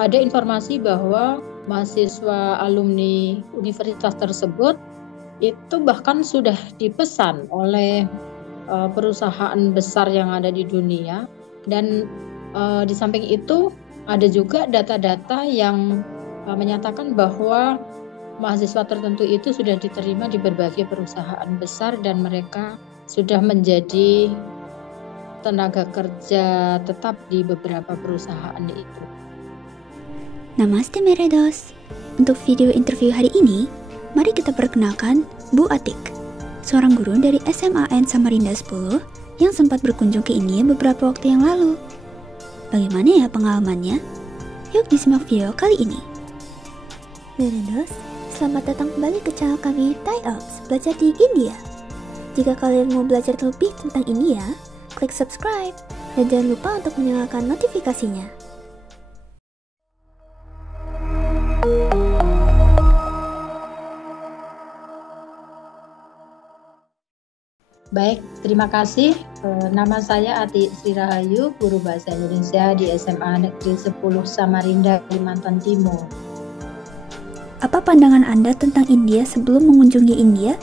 ada informasi bahwa mahasiswa alumni universitas tersebut itu bahkan sudah dipesan oleh perusahaan besar yang ada di dunia, dan di samping itu ada juga data-data yang menyatakan bahwa mahasiswa tertentu itu sudah diterima di berbagai perusahaan besar dan mereka sudah menjadi tenaga kerja tetap di beberapa perusahaan itu. Namaste Meredos. Untuk video interview hari ini, mari kita perkenalkan Bu Atik, seorang guru dari SMAN Samarinda 10 yang sempat berkunjung ke India beberapa waktu yang lalu. Bagaimana ya pengalamannya? Yuk disimak video kali ini. Meredos, selamat datang kembali ke channel kami Thai Ops Belajar di India. Jika kalian mau belajar lebih tentang India, klik subscribe dan jangan lupa untuk menyalakan notifikasinya. Baik, terima kasih. Nama saya Ati Sri Rahayu, guru bahasa Indonesia di SMA Negeri 10 Samarinda, Kalimantan Timur. Apa pandangan Anda tentang India sebelum mengunjungi India?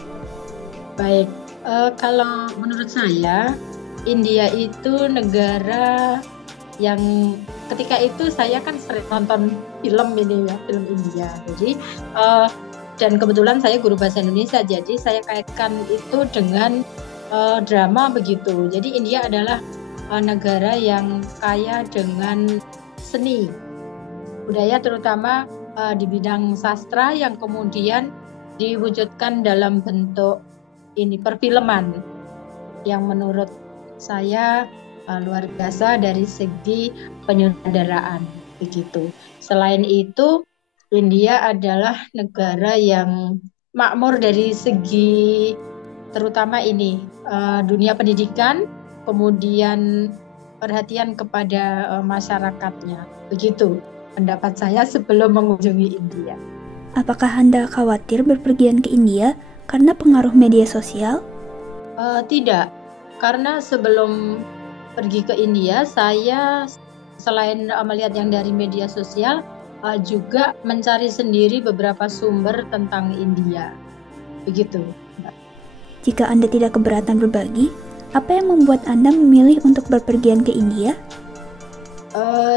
Baik, kalau menurut saya, India itu negara yang ketika itu saya kan sering nonton film ini ya, film India. Jadi dan kebetulan saya guru bahasa Indonesia, jadi saya kaitkan itu dengan drama begitu. Jadi India adalah negara yang kaya dengan seni, budaya terutama di bidang sastra yang kemudian diwujudkan dalam bentuk ini perfilman yang menurut saya luar biasa dari segi penyutradaraan begitu. Selain itu, India adalah negara yang makmur dari segi terutama ini dunia pendidikan, kemudian perhatian kepada masyarakatnya. Begitu pendapat saya sebelum mengunjungi India. Apakah Anda khawatir berpergian ke India karena pengaruh media sosial? Tidak, karena sebelum pergi ke India, saya selain melihat yang dari media sosial, juga mencari sendiri beberapa sumber tentang India. Begitu. Jika Anda tidak keberatan berbagi, apa yang membuat Anda memilih untuk berpergian ke India?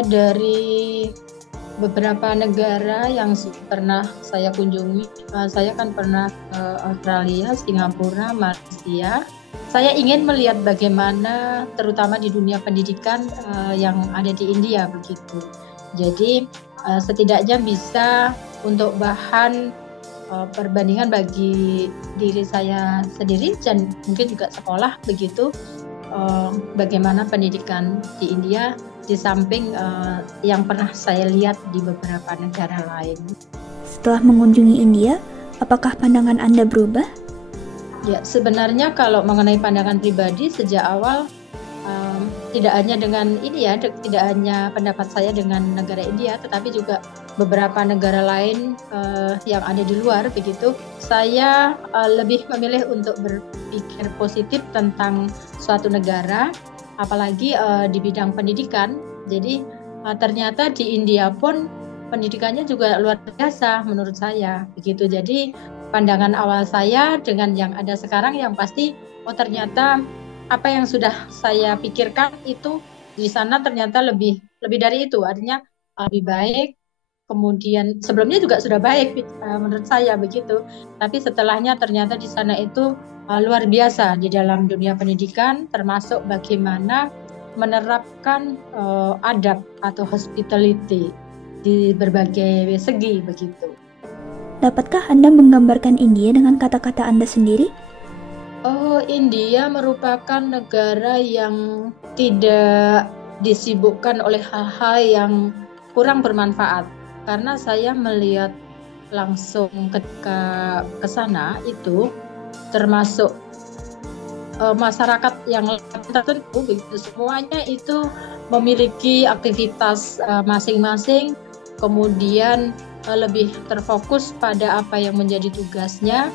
Dari beberapa negara yang pernah saya kunjungi, saya kan pernah ke Australia, Singapura, Malaysia. Saya ingin melihat bagaimana terutama di dunia pendidikan yang ada di India begitu. Jadi setidaknya bisa untuk bahan perbandingan bagi diri saya sendiri dan mungkin juga sekolah begitu, bagaimana pendidikan di India di samping yang pernah saya lihat di beberapa negara lain. Setelah mengunjungi India, apakah pandangan Anda berubah? Ya, sebenarnya kalau mengenai pandangan pribadi sejak awal tidak hanya dengan ini ya, tidak hanya pendapat saya dengan negara India, tetapi juga beberapa negara lain yang ada di luar begitu. Saya lebih memilih untuk berpikir positif tentang suatu negara, apalagi di bidang pendidikan. Jadi ternyata di India pun pendidikannya juga luar biasa menurut saya begitu. Jadi pandangan awal saya dengan yang ada sekarang yang pasti, oh ternyata apa yang sudah saya pikirkan itu di sana ternyata lebih dari itu, artinya lebih baik. Kemudian sebelumnya juga sudah baik menurut saya begitu, tapi setelahnya ternyata di sana itu luar biasa di dalam dunia pendidikan, termasuk bagaimana menerapkan adab atau hospitality di berbagai segi begitu. Dapatkah Anda menggambarkan India dengan kata-kata Anda sendiri? India merupakan negara yang tidak disibukkan oleh hal-hal yang kurang bermanfaat. Karena saya melihat langsung ketika ke sana itu termasuk masyarakat yang tertentu begitu, semuanya itu memiliki aktivitas masing-masing, kemudian lebih terfokus pada apa yang menjadi tugasnya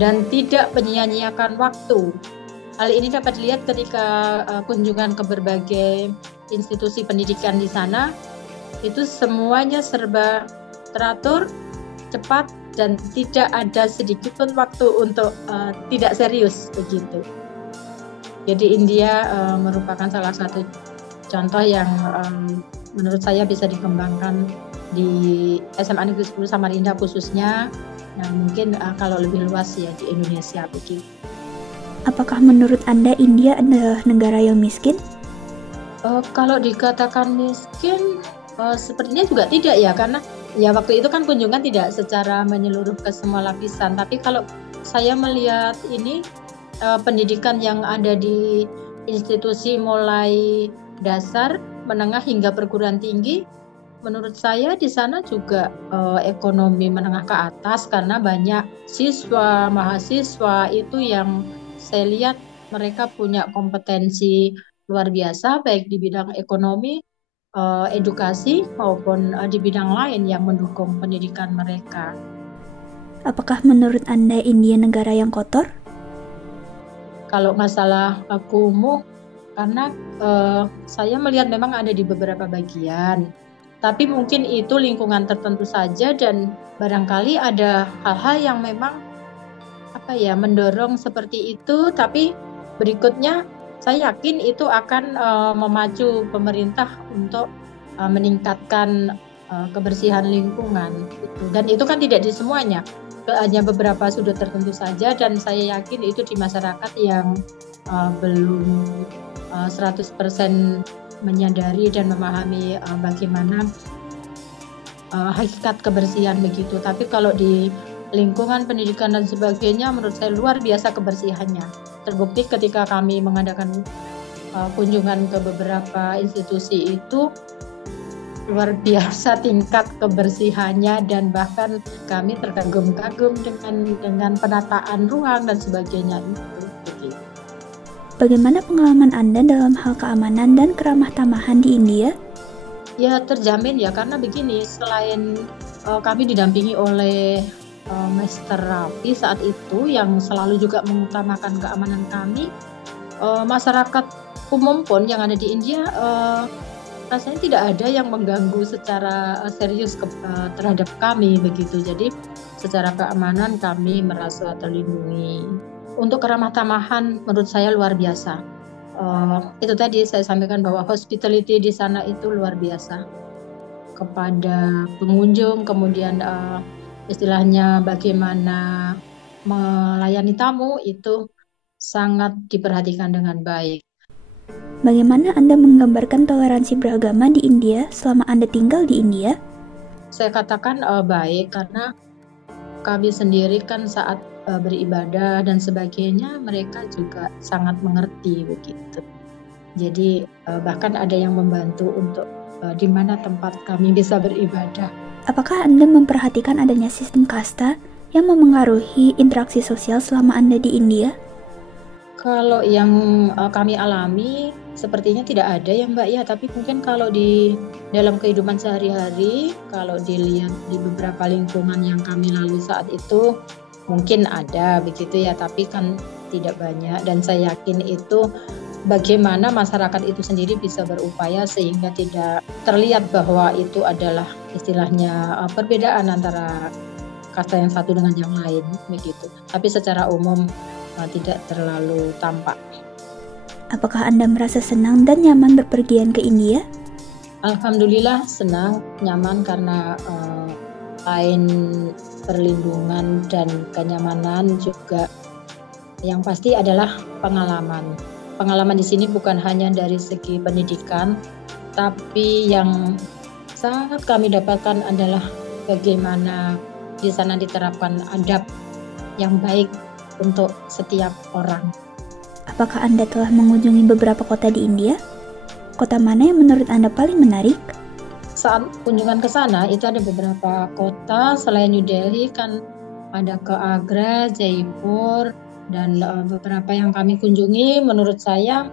dan tidak menyia-nyiakan waktu. Hal ini dapat dilihat ketika kunjungan ke berbagai institusi pendidikan di sana. itu semuanya serba teratur, cepat, dan tidak ada sedikit pun waktu untuk tidak serius begitu. Jadi India merupakan salah satu contoh yang menurut saya bisa dikembangkan di SMA Negeri 10 Samarinda khususnya, nah mungkin kalau lebih luas ya di Indonesia begitu. Apakah menurut Anda India adalah negara yang miskin? Kalau dikatakan miskin, sepertinya juga tidak ya, karena ya waktu itu kan kunjungan tidak secara menyeluruh ke semua lapisan. Tapi kalau saya melihat ini pendidikan yang ada di institusi mulai dasar, menengah hingga perguruan tinggi, menurut saya di sana juga ekonomi menengah ke atas karena banyak siswa, mahasiswa itu yang saya lihat mereka punya kompetensi luar biasa baik di bidang ekonomi, edukasi maupun di bidang lain yang mendukung pendidikan mereka. Apakah menurut Anda India negara yang kotor? Kalau masalah kumuh, karena saya melihat memang ada di beberapa bagian, tapi mungkin itu lingkungan tertentu saja dan barangkali ada hal-hal yang memang mendorong seperti itu, tapi berikutnya saya yakin itu akan memacu pemerintah untuk meningkatkan kebersihan lingkungan gitu. Dan itu kan tidak di semuanya, hanya beberapa sudut tertentu saja, dan saya yakin itu di masyarakat yang belum 100% menyadari dan memahami bagaimana hakikat kebersihan begitu. Tapi kalau di lingkungan pendidikan dan sebagainya menurut saya luar biasa kebersihannya. Terbukti ketika kami mengadakan kunjungan ke beberapa institusi itu luar biasa tingkat kebersihannya, dan bahkan kami terkagum-kagum dengan penataan ruang dan sebagainya itu begitu. Bagaimana pengalaman Anda dalam hal keamanan dan keramah tamahan di India? Ya terjamin ya, karena begini, selain kami didampingi oleh Master Rafi saat itu yang selalu juga mengutamakan keamanan kami, masyarakat umum pun yang ada di India rasanya tidak ada yang mengganggu secara serius terhadap kami begitu. Jadi secara keamanan kami merasa terlindungi. Untuk keramah tamahan menurut saya luar biasa. Itu tadi saya sampaikan bahwa hospitality di sana itu luar biasa kepada pengunjung, kemudian istilahnya bagaimana melayani tamu itu sangat diperhatikan dengan baik. Bagaimana Anda menggambarkan toleransi beragama di India selama Anda tinggal di India? Saya katakan baik karena kami sendiri kan saat beribadah dan sebagainya mereka juga sangat mengerti begitu. Jadi bahkan ada yang membantu untuk di mana tempat kami bisa beribadah. Apakah Anda memperhatikan adanya sistem kasta yang memengaruhi interaksi sosial selama Anda di India? Kalau yang kami alami sepertinya tidak ada ya Mbak ya, tapi mungkin kalau di dalam kehidupan sehari-hari, kalau dilihat di beberapa lingkungan yang kami lalui saat itu mungkin ada begitu ya, tapi kan tidak banyak, dan saya yakin itu bagaimana masyarakat itu sendiri bisa berupaya sehingga tidak terlihat bahwa itu adalah istilahnya perbedaan antara kasta yang satu dengan yang lain begitu. Tapi secara umum tidak terlalu tampak. Apakah Anda merasa senang dan nyaman berpergian ke India? Alhamdulillah senang, nyaman karena selain perlindungan dan kenyamanan juga yang pasti adalah pengalaman. Pengalaman di sini bukan hanya dari segi pendidikan, tapi yang sangat kami dapatkan adalah bagaimana di sana diterapkan adab yang baik untuk setiap orang. Apakah Anda telah mengunjungi beberapa kota di India? Kota mana yang menurut Anda paling menarik? Saat kunjungan ke sana itu ada beberapa kota selain New Delhi, kan ada ke Agra, Jaipur, dan beberapa yang kami kunjungi menurut saya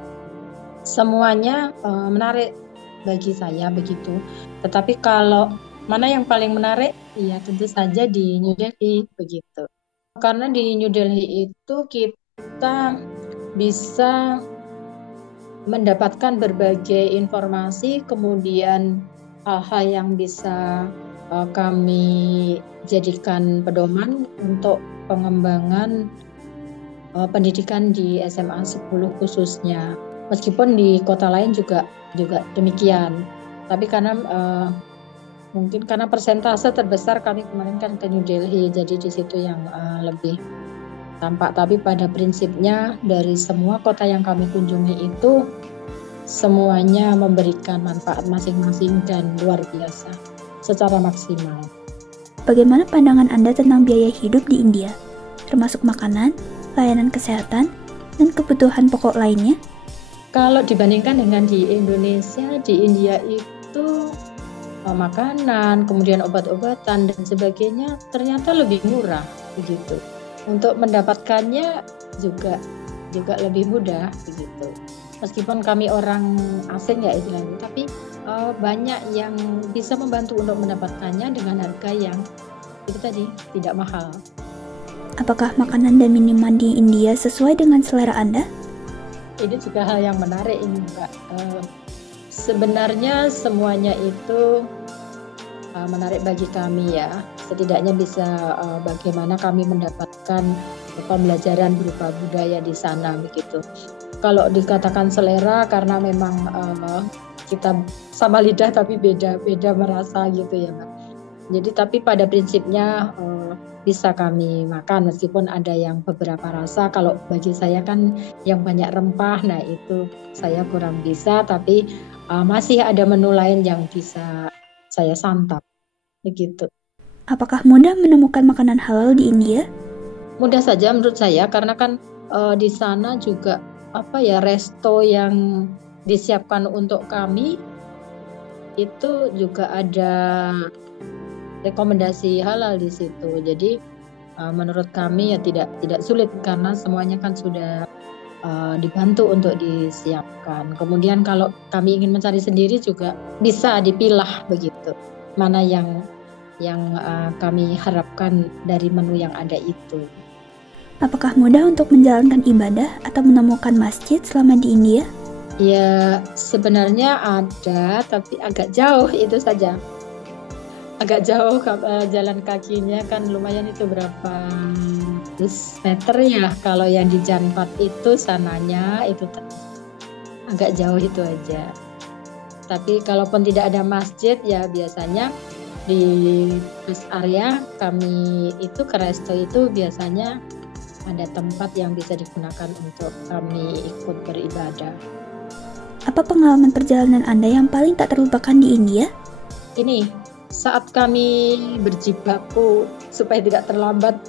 semuanya menarik bagi saya begitu. Tetapi kalau mana yang paling menarik, ya tentu saja di New Delhi begitu. Karena di New Delhi itu kita bisa mendapatkan berbagai informasi, kemudian hal-hal yang bisa kami jadikan pedoman untuk pengembangan pendidikan di SMA 10 khususnya. Meskipun di kota lain juga demikian. Tapi karena mungkin karena persentase terbesar kami kemarin kan ke New Delhi, jadi di situ yang lebih tampak. Tapi pada prinsipnya dari semua kota yang kami kunjungi itu semuanya memberikan manfaat masing-masing dan luar biasa secara maksimal. Bagaimana pandangan Anda tentang biaya hidup di India, termasuk makanan, layanan kesehatan, dan kebutuhan pokok lainnya? Kalau dibandingkan dengan di Indonesia, di India itu makanan, kemudian obat-obatan dan sebagainya ternyata lebih murah begitu. Untuk mendapatkannya juga lebih mudah begitu. Meskipun kami orang asing ya istilahnya, tapi banyak yang bisa membantu untuk mendapatkannya dengan harga yang itu tadi tidak mahal. Apakah makanan dan minuman di India sesuai dengan selera Anda? Ini juga hal yang menarik ini Mbak. Sebenarnya semuanya itu menarik bagi kami ya. Setidaknya bisa bagaimana kami mendapatkan pembelajaran berupa budaya di sana begitu. Kalau dikatakan selera karena memang kita sama lidah tapi beda merasa gitu ya Mbak. Jadi tapi pada prinsipnya bisa kami makan meskipun ada yang beberapa rasa. Kalau bagi saya kan yang banyak rempah, nah itu saya kurang bisa. Tapi masih ada menu lain yang bisa saya santap, begitu. Apakah mudah menemukan makanan halal di India? Mudah saja menurut saya karena kan di sana juga resto yang disiapkan untuk kami itu juga ada rekomendasi halal di situ. Jadi menurut kami ya tidak sulit karena semuanya kan sudah dibantu untuk disiapkan. Kemudian kalau kami ingin mencari sendiri juga bisa dipilah begitu. Mana yang kami harapkan dari menu yang ada itu. Apakah mudah untuk menjalankan ibadah atau menemukan masjid selama di India? Ya sebenarnya ada tapi agak jauh itu saja. Agak jauh jalan kakinya kan lumayan itu berapa meter ya. Kalau yang di Janpat itu sananya itu agak jauh itu aja. Tapi kalaupun tidak ada masjid ya biasanya di rest area kami itu ke resto itu biasanya ada tempat yang bisa digunakan untuk kami ikut beribadah. Apa pengalaman perjalanan Anda yang paling tak terlupakan di India? Ini saat kami berjibaku supaya tidak terlambat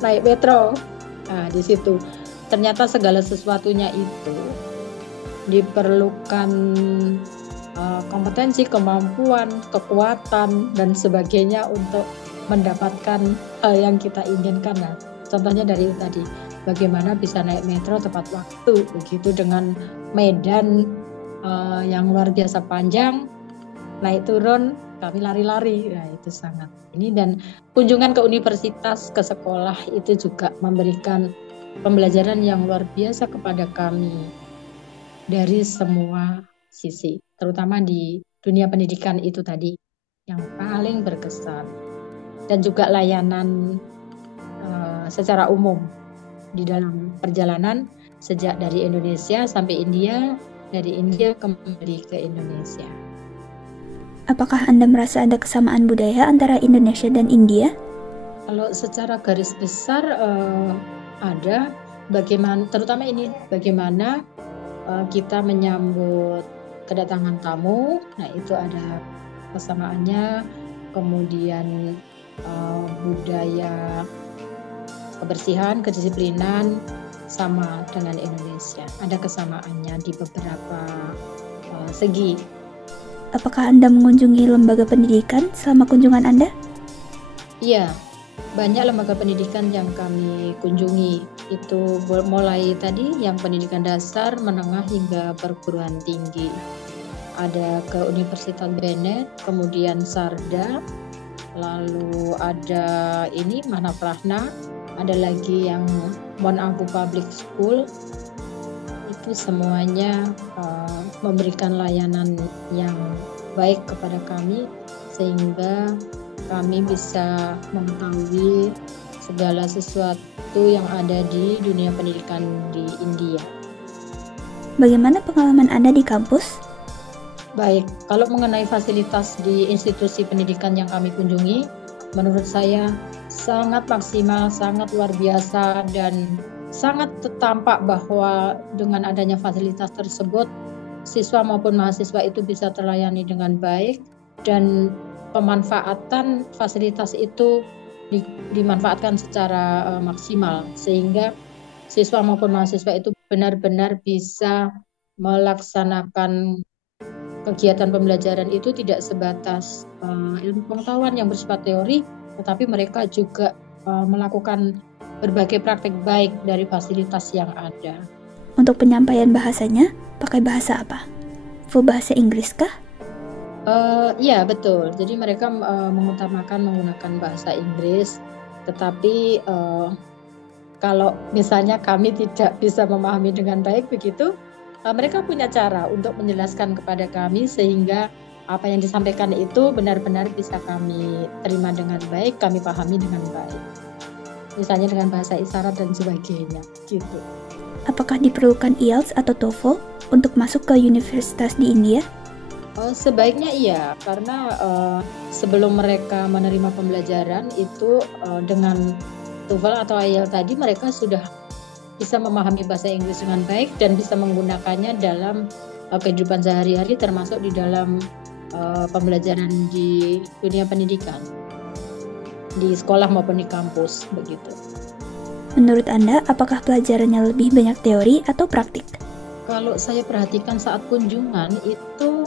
naik metro, nah di situ ternyata segala sesuatunya itu diperlukan kompetensi, kemampuan, kekuatan dan sebagainya untuk mendapatkan hal yang kita inginkan. Nah, contohnya dari itu tadi, bagaimana bisa naik metro tepat waktu begitu dengan medan yang luar biasa panjang, naik turun kami lari-lari, nah itu sangat ini. Dan kunjungan ke universitas, ke sekolah itu juga memberikan pembelajaran yang luar biasa kepada kami dari semua sisi, terutama di dunia pendidikan itu tadi yang paling berkesan. Dan juga layanan secara umum di dalam perjalanan sejak dari Indonesia sampai India, dari India kembali ke Indonesia. Apakah Anda merasa ada kesamaan budaya antara Indonesia dan India? Kalau secara garis besar ada, terutama ini bagaimana kita menyambut kedatangan tamu. Nah itu ada kesamaannya. Kemudian budaya kebersihan, kedisiplinan sama dengan Indonesia. Ada kesamaannya di beberapa segi. Apakah Anda mengunjungi lembaga pendidikan selama kunjungan Anda? Iya, banyak lembaga pendidikan yang kami kunjungi. Itu mulai tadi yang pendidikan dasar, menengah hingga perguruan tinggi. Ada ke Universitas Bennett, kemudian Sarda, lalu ada ini Mana Prahna, ada lagi yang Mon Abu Public School. Itu semuanya memberikan layanan yang baik kepada kami sehingga kami bisa mengetahui segala sesuatu yang ada di dunia pendidikan di India. Bagaimana pengalaman Anda di kampus? Baik, kalau mengenai fasilitas di institusi pendidikan yang kami kunjungi, menurut saya sangat maksimal, sangat luar biasa, dan sangat tampak bahwa dengan adanya fasilitas tersebut, siswa maupun mahasiswa itu bisa terlayani dengan baik, dan pemanfaatan fasilitas itu dimanfaatkan secara maksimal, sehingga siswa maupun mahasiswa itu benar-benar bisa melaksanakan kegiatan pembelajaran itu tidak sebatas ilmu pengetahuan yang bersifat teori, tetapi mereka juga melakukan berbagai praktik baik dari fasilitas yang ada. Untuk penyampaian bahasanya, pakai bahasa apa? Full bahasa Inggris kah? Iya, betul. Jadi mereka mengutamakan menggunakan bahasa Inggris, tetapi kalau misalnya kami tidak bisa memahami dengan baik begitu, mereka punya cara untuk menjelaskan kepada kami sehingga apa yang disampaikan itu benar-benar bisa kami terima dengan baik, kami pahami dengan baik. Misalnya dengan bahasa isyarat dan sebagainya, gitu. Apakah diperlukan IELTS atau TOEFL untuk masuk ke universitas di India? Sebaiknya iya, karena sebelum mereka menerima pembelajaran itu dengan TOEFL atau IELTS tadi mereka sudah bisa memahami bahasa Inggris dengan baik dan bisa menggunakannya dalam kehidupan sehari-hari, termasuk di dalam pembelajaran di dunia pendidikan, di sekolah maupun di kampus, begitu. Menurut Anda, apakah pelajarannya lebih banyak teori atau praktik? Kalau saya perhatikan saat kunjungan itu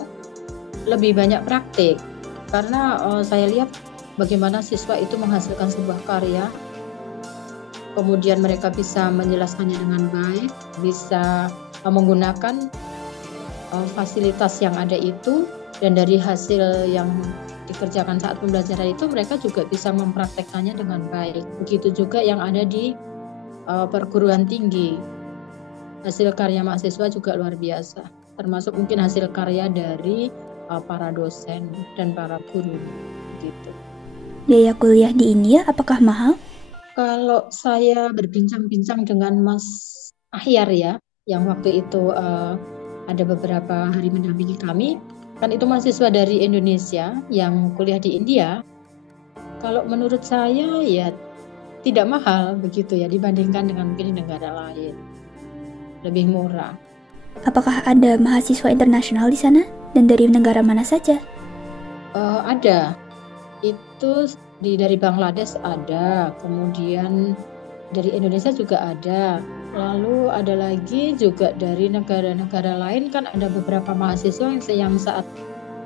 lebih banyak praktik, karena saya lihat bagaimana siswa itu menghasilkan sebuah karya, kemudian mereka bisa menjelaskannya dengan baik, bisa menggunakan fasilitas yang ada itu, dan dari hasil yang dikerjakan saat pembelajaran itu mereka juga bisa mempraktekkannya dengan baik. Begitu juga yang ada di perguruan tinggi. Hasil karya mahasiswa juga luar biasa, termasuk mungkin hasil karya dari para dosen dan para guru gitu. Biaya kuliah di India apakah mahal? Kalau saya berbincang-bincang dengan Mas Ahyar ya, yang waktu itu ada beberapa hari mendampingi kami, kan itu mahasiswa dari Indonesia yang kuliah di India. Kalau menurut saya ya tidak mahal begitu ya dibandingkan dengan mungkin negara lain, lebih murah. Apakah ada mahasiswa internasional di sana dan dari negara mana saja? Ada, itu dari Bangladesh ada, kemudian dari Indonesia juga ada, lalu ada lagi juga dari negara-negara lain. Kan ada beberapa mahasiswa yang saat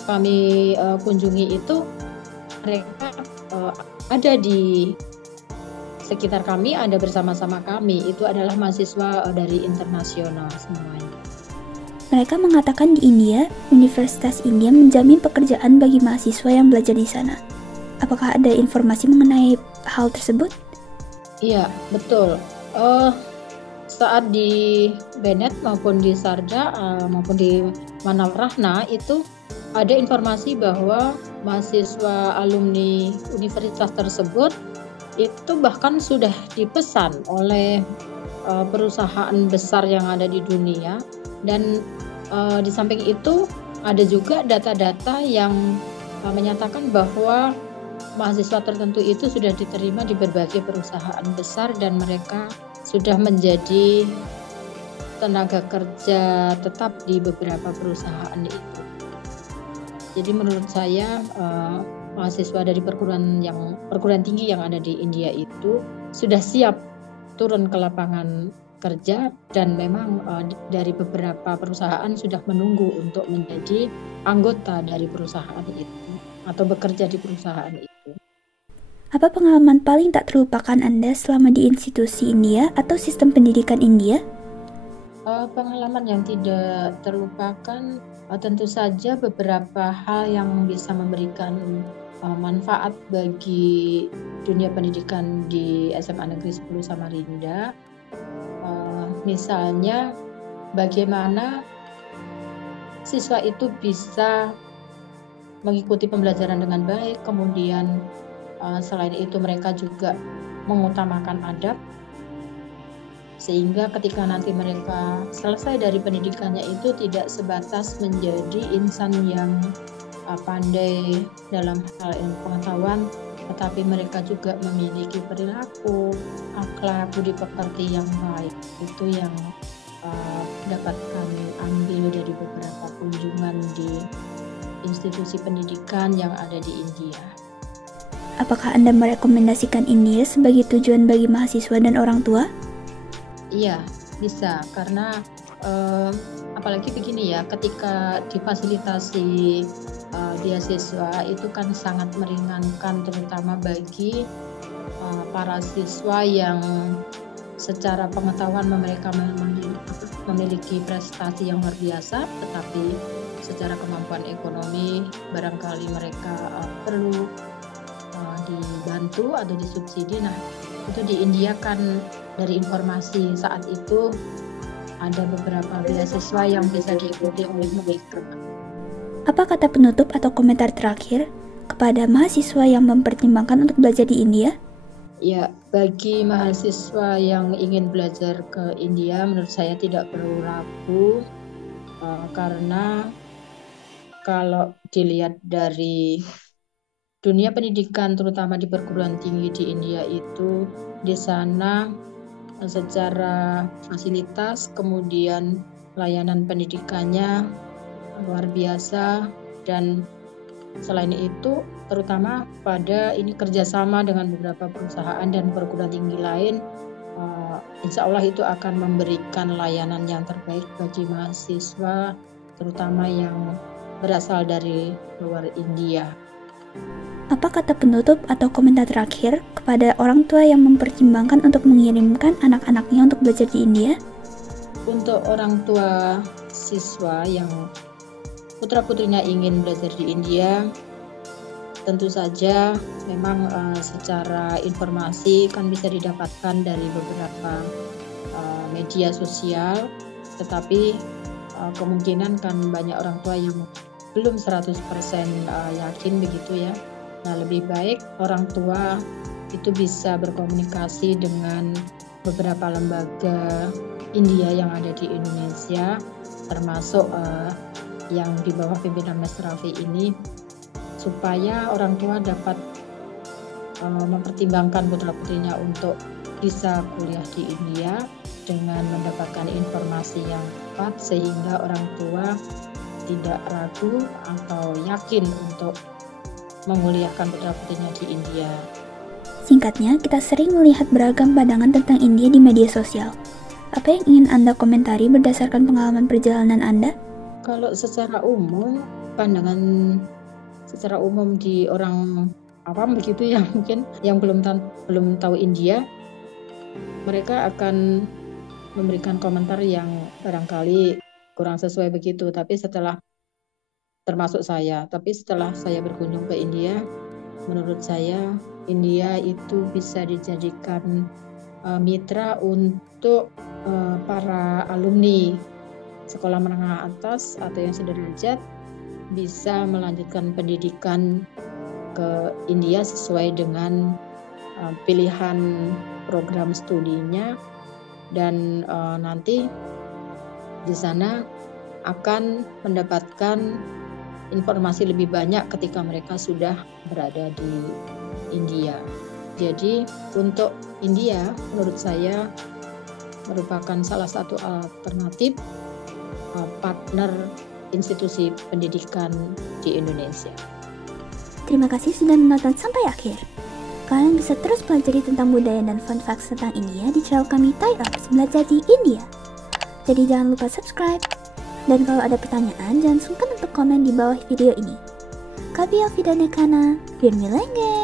kami kunjungi itu mereka ada di sekitar kami, ada bersama-sama kami, itu adalah mahasiswa dari internasional semuanya. Mereka mengatakan di India, Universitas India menjamin pekerjaan bagi mahasiswa yang belajar di sana. Apakah ada informasi mengenai hal tersebut? Iya, betul. Saat di Bennett maupun di Sarda maupun di Manavrahna itu ada informasi bahwa mahasiswa alumni universitas tersebut itu bahkan sudah dipesan oleh perusahaan besar yang ada di dunia, dan di samping itu ada juga data-data yang menyatakan bahwa mahasiswa tertentu itu sudah diterima di berbagai perusahaan besar dan mereka sudah menjadi tenaga kerja tetap di beberapa perusahaan itu. Jadi menurut saya mahasiswa dari perguruan tinggi yang ada di India itu sudah siap turun ke lapangan kerja, dan memang dari beberapa perusahaan sudah menunggu untuk menjadi anggota dari perusahaan itu atau bekerja di perusahaan itu. Apa pengalaman paling tak terlupakan Anda selama di institusi India atau sistem pendidikan India? Pengalaman yang tidak terlupakan tentu saja beberapa hal yang bisa memberikan manfaat bagi dunia pendidikan di SMA Negeri 10 Samarinda. Misalnya bagaimana siswa itu bisa mengikuti pembelajaran dengan baik, kemudian selain itu mereka juga mengutamakan adab, sehingga ketika nanti mereka selesai dari pendidikannya itu tidak sebatas menjadi insan yang pandai dalam hal ilmu pengetahuan, tetapi mereka juga memiliki perilaku, akhlak, budi pekerti yang baik. Itu yang dapat kami ambil dari beberapa kunjungan di institusi pendidikan yang ada di India. Apakah Anda merekomendasikan India sebagai tujuan bagi mahasiswa dan orang tua? Iya, bisa, karena apalagi begini ya, ketika difasilitasi beasiswa itu kan sangat meringankan, terutama bagi para siswa yang secara pengetahuan mereka memiliki prestasi yang luar biasa, tetapi secara kemampuan ekonomi barangkali mereka perlu dibantu atau disubsidi. Nah, itu di India kan dari informasi saat itu ada beberapa beasiswa yang bisa diikuti oleh mereka. Apa kata penutup atau komentar terakhir kepada mahasiswa yang mempertimbangkan untuk belajar di India? Ya, bagi mahasiswa yang ingin belajar ke India, menurut saya tidak perlu ragu, karena kalau dilihat dari dunia pendidikan, terutama di perguruan tinggi di India itu, di sana secara fasilitas, kemudian layanan pendidikannya luar biasa, dan selain itu terutama pada ini kerjasama dengan beberapa perusahaan dan perguruan tinggi lain, insya Allah itu akan memberikan layanan yang terbaik bagi mahasiswa, terutama yang berasal dari luar India. Apa kata penutup atau komentar terakhir kepada orang tua yang mempertimbangkan untuk mengirimkan anak-anaknya untuk belajar di India? Untuk orang tua siswa yang putra-putrinya ingin belajar di India, tentu saja memang secara informasi kan bisa didapatkan dari beberapa media sosial, tetapi kemungkinan kan banyak orang tua yang belum 100% yakin begitu ya. Nah, lebih baik orang tua itu bisa berkomunikasi dengan beberapa lembaga India yang ada di Indonesia, termasuk yang di bawah pimpinan Mas Raffi ini, supaya orang tua dapat mempertimbangkan putra-putrinya untuk bisa kuliah di India dengan mendapatkan informasi yang tepat, sehingga orang tua tidak ragu atau yakin untuk menguliahkan putra-putrinya di India. Singkatnya, kita sering melihat beragam pandangan tentang India di media sosial. Apa yang ingin Anda komentari berdasarkan pengalaman perjalanan Anda? Kalau secara umum, pandangan secara umum di orang awam begitu ya, mungkin yang belum tahu India, mereka akan memberikan komentar yang barangkali kurang sesuai begitu. Tapi setelah saya berkunjung ke India, menurut saya India itu bisa dijadikan mitra untuk para alumni sekolah menengah atas atau yang sederajat bisa melanjutkan pendidikan ke India sesuai dengan pilihan program studinya, dan nanti di sana akan mendapatkan informasi lebih banyak ketika mereka sudah berada di India. Jadi untuk India menurut saya merupakan salah satu alternatif partner institusi pendidikan di Indonesia. Terima kasih sudah menonton sampai akhir. Kalian bisa terus pelajari tentang budaya dan fun facts tentang India di channel kami Thai Ups Belajar di India. Jadi jangan lupa subscribe. Dan kalau ada pertanyaan, jangan sungkan untuk komen di bawah video ini. Kabia Fidanekana, Birmilenge.